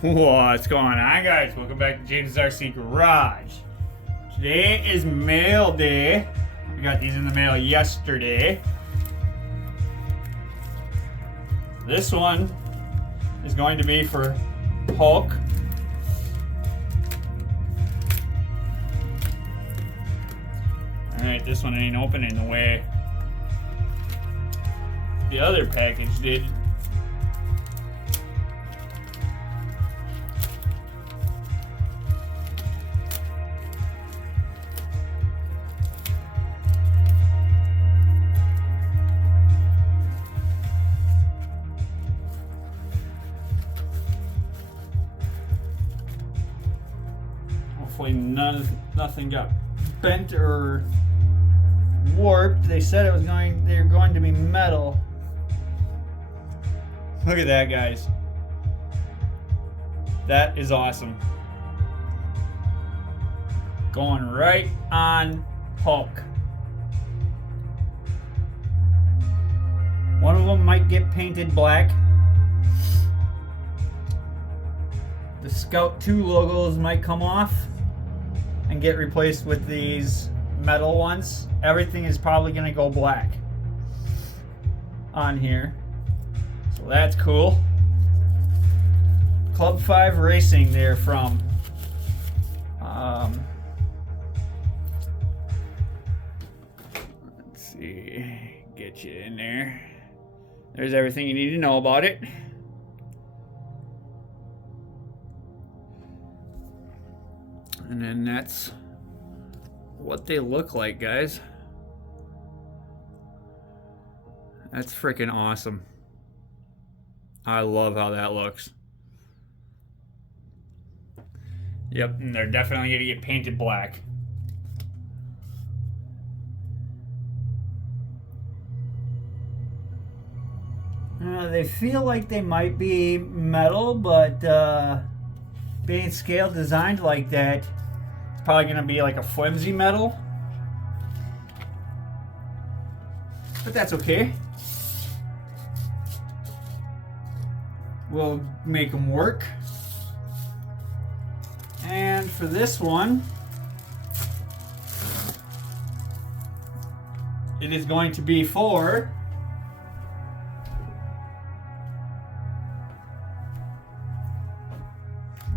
What's going on, guys? Welcome back to James' RC Garage. Today is mail day. We got these in the mail yesterday. This one is going to be for Hulk. Alright, this one ain't opening the way the other package did. Hopefully nothing got bent or warped. They said they were going to be metal. Look at that, guys. That is awesome. Going right on Hulk. One of them might get painted black. The Scout 2 logos might come off and get replaced with these metal ones. Everything is probably going to go black on here. So that's cool. Club 5 Racing they're from. Let's see. Get you in there. There's everything you need to know about it. And then that's what they look like, guys. That's freaking awesome. I love how that looks. Yep, and they're definitely going to get painted black. They feel like they might be metal, but being scale designed like that, it's probably going to be like a flimsy metal. But that's okay. We'll make them work. And for this one, it is going to be for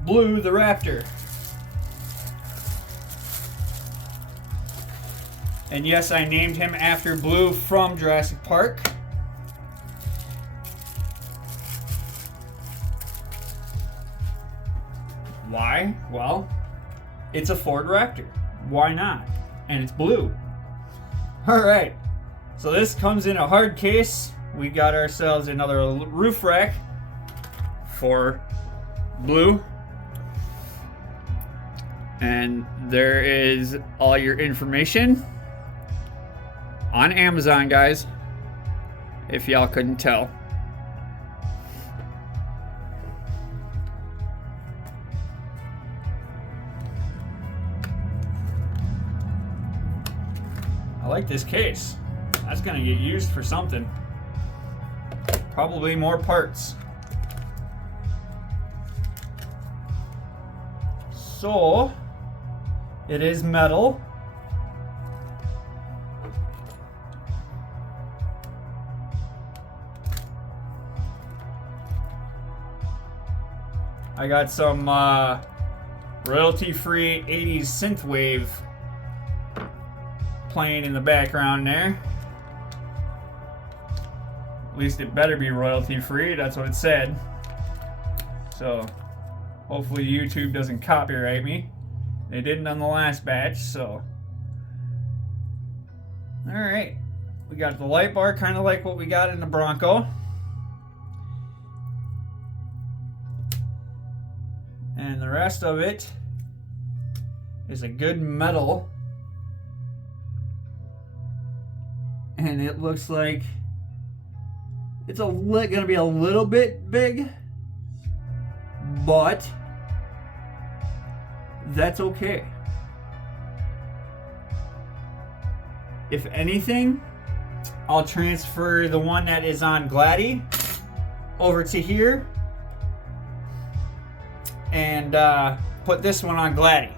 Blue the Raptor. And yes, I named him after Blue from Jurassic Park. Why? Well, it's a Ford Raptor. Why not? And it's blue. Alright, so this comes in a hard case. We got ourselves another roof rack for Blue. And there is all your information on Amazon, guys, if y'all couldn't tell. I like this case. That's gonna get used for something. Probably more parts. So, it is metal. I got some royalty-free 80s synthwave playing in the background there. At least it better be royalty-free, that's what it said. So, hopefully YouTube doesn't copyright me. They didn't on the last batch, so. Alright. We got the light bar, kind of like what we got in the Bronco. And the rest of it is a good metal. And it looks like it's gonna be a little bit big, but that's okay. If anything, I'll transfer the one that is on Gladdy over to here and put this one on Gladdy,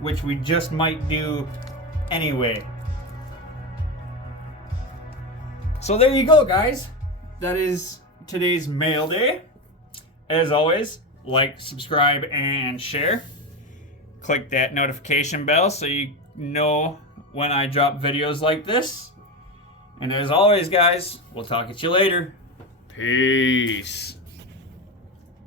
which we just might do anyway. So there you go, guys. That is today's mail day. As always, like, subscribe, and share. Click that notification bell so you know when I drop videos like this. And as always, guys, we'll talk at you later. Peace.